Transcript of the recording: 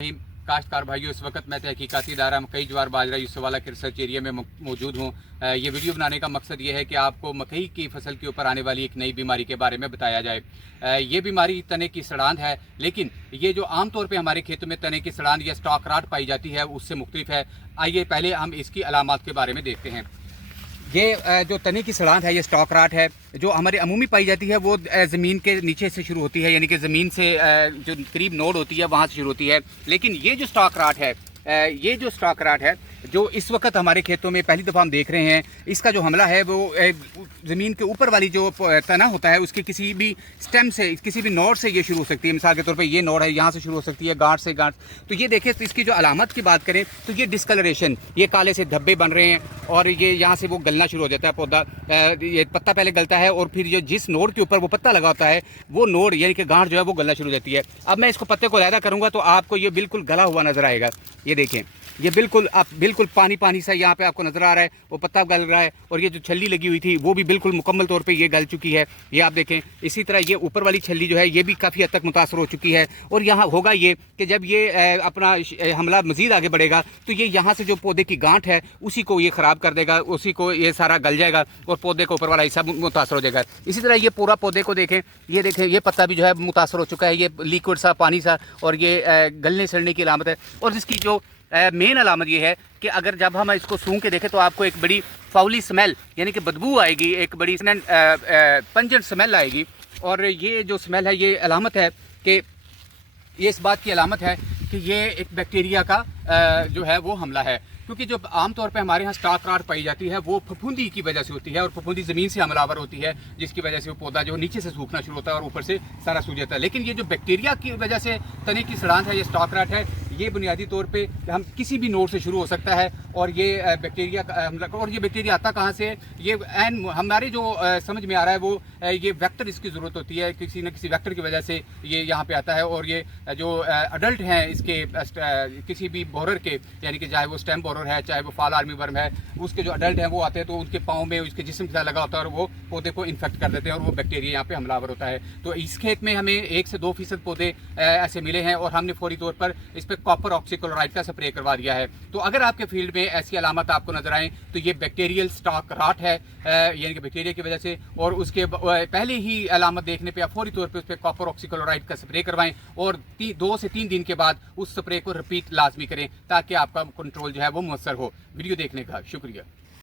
नहीं, काश्तकार भाइयों, इस वक्त मैं तहकीकाती दायरा मकई ज्वार बाजरा यूसुफवाला के रिसर्च एरिया में मौजूद हूँ। ये वीडियो बनाने का मकसद ये है कि आपको मकई की फसल के ऊपर आने वाली एक नई बीमारी के बारे में बताया जाए। ये बीमारी तने की सड़ांध है, लेकिन ये जो आमतौर पे हमारे खेतों में तने की सड़ांध या स्टॉक राट पाई जाती है उससे मुख्तलिफ है। आइए पहले हम इसकी अलामात के बारे में देखते हैं। ये जो तने की सड़ांध है, ये स्टॉक राट है जो हमारे अमूमी पाई जाती है। वो ज़मीन के नीचे से शुरू होती है, यानी कि ज़मीन से जो करीब नोड होती है वहाँ से शुरू होती है। लेकिन ये जो स्टॉक राट है, ये जो स्टॉक राट है जो इस वक्त हमारे खेतों में पहली दफ़ा हम देख रहे हैं, इसका जो हमला है वो ज़मीन के ऊपर वाली जो तना होता है उसके किसी भी स्टेम से, किसी भी नोड से ये शुरू हो सकती है। मिसाल के तौर पे ये नोड है, यहाँ से शुरू हो सकती है, गांठ से गांठ। तो ये देखें, तो इसकी जो अलामत की बात करें तो ये डिस्कलरेशन, ये काले से धब्बे बन रहे हैं और ये यहाँ से वो गलना शुरू हो जाता है पौधा। ये पत्ता पहले गलता है और फिर जो जिस नोड के ऊपर वो पत्ता लगा होता है वो नोड यानी कि गांठ जो है वो गलना शुरू हो जाती है। अब मैं इसको पत्ते को अलहदा करूँगा तो आपको ये बिल्कुल गला हुआ नजर आएगा। ये देखें, ये बिल्कुल पानी पानी सा यहाँ पे आपको नजर आ रहा है, वो पत्ता गल रहा है। और ये जो छल्ली लगी हुई थी वो भी बिल्कुल मुकम्मल तौर पे ये गल चुकी है, ये आप देखें। इसी तरह ये ऊपर वाली छल्ली जो है ये भी काफ़ी हद तक मुतासर हो चुकी है। और यहाँ होगा ये कि जब ये अपना हमला मज़ीद आगे बढ़ेगा तो ये यहाँ से जो पौधे की गांठ है उसी को ये ख़राब कर देगा, उसी को ये सारा गल जाएगा और पौधे के ऊपर वाला हिस्सा मुतासर हो जाएगा। इसी तरह ये पूरा पौधे को देखें, ये देखें, ये पत्ता भी जो है मुतासर हो चुका है, ये लिक्विड सा पानी सा, और ये गलने सड़ने की अलामत है। और इसकी जो मेन अलामत ये है कि अगर जब हम इसको सूंघ के देखें तो आपको एक बड़ी फाउली स्मेल यानी कि बदबू आएगी, एक बड़ी पंजेंट स्मेल आएगी। और ये जो स्मेल है ये अलामत है कि ये इस बात की अलामत है कि ये एक बैक्टीरिया का जो है वो हमला है। क्योंकि जो आमतौर पे हमारे यहाँ स्टॉक राट पाई जाती है वो फफूंदी की वजह से होती है, और फफूंदी ज़मीन से हमलावर होती है, जिसकी वजह से वो पौधा जो नीचे से सूखना शुरू होता है और ऊपर से सारा सूख जाता है। लेकिन ये जो बैक्टीरिया की वजह से तने की सड़ांध है, ये स्टॉक राट है, ये बुनियादी तौर पे हम किसी भी नोड से शुरू हो सकता है। और ये बैक्टीरिया हमला, और ये बैक्टीरिया आता कहाँ से, ये एन हमारे जो समझ में आ रहा है वो ये वेक्टर इसकी ज़रूरत होती है, किसी न किसी वेक्टर की वजह से ये यहाँ पे आता है। और ये जो अडल्ट हैं इसके किसी भी बोरर के, यानी कि चाहे वो स्टेम बोरर है चाहे वो फाल आर्मी वर्म है, उसके जो अडल्ट हैं वो आते हैं तो उनके पाँव में उसके जिस्म के साथ लगा होता है और वो पौधे को इन्फेक्ट कर देते हैं और वो बैक्टीरिया यहाँ पे हमलावर होता है। तो इस खेत में हमें 1 से 2% पौधे ऐसे मिले हैं और हमने फौरी तौर पर इस पर कॉपर ऑक्सीक्लोराइड का स्प्रे करवा दिया है। तो अगर आपके फील्ड में ऐसी अलामत आपको नजर आए तो ये बैक्टीरियल स्टॉक राट है, यानी कि बैक्टीरिया की वजह से। और उसके पहले ही अलामत देखने पे आप फौरी तौर पे उस पर कॉपर ऑक्सीक्लोराइड का स्प्रे करवाएं और 2 से 3 दिन के बाद उस स्प्रे को रिपीट लाजमी करें ताकि आपका कंट्रोल जो है वो मुयस्सर हो। वीडियो देखने का शुक्रिया।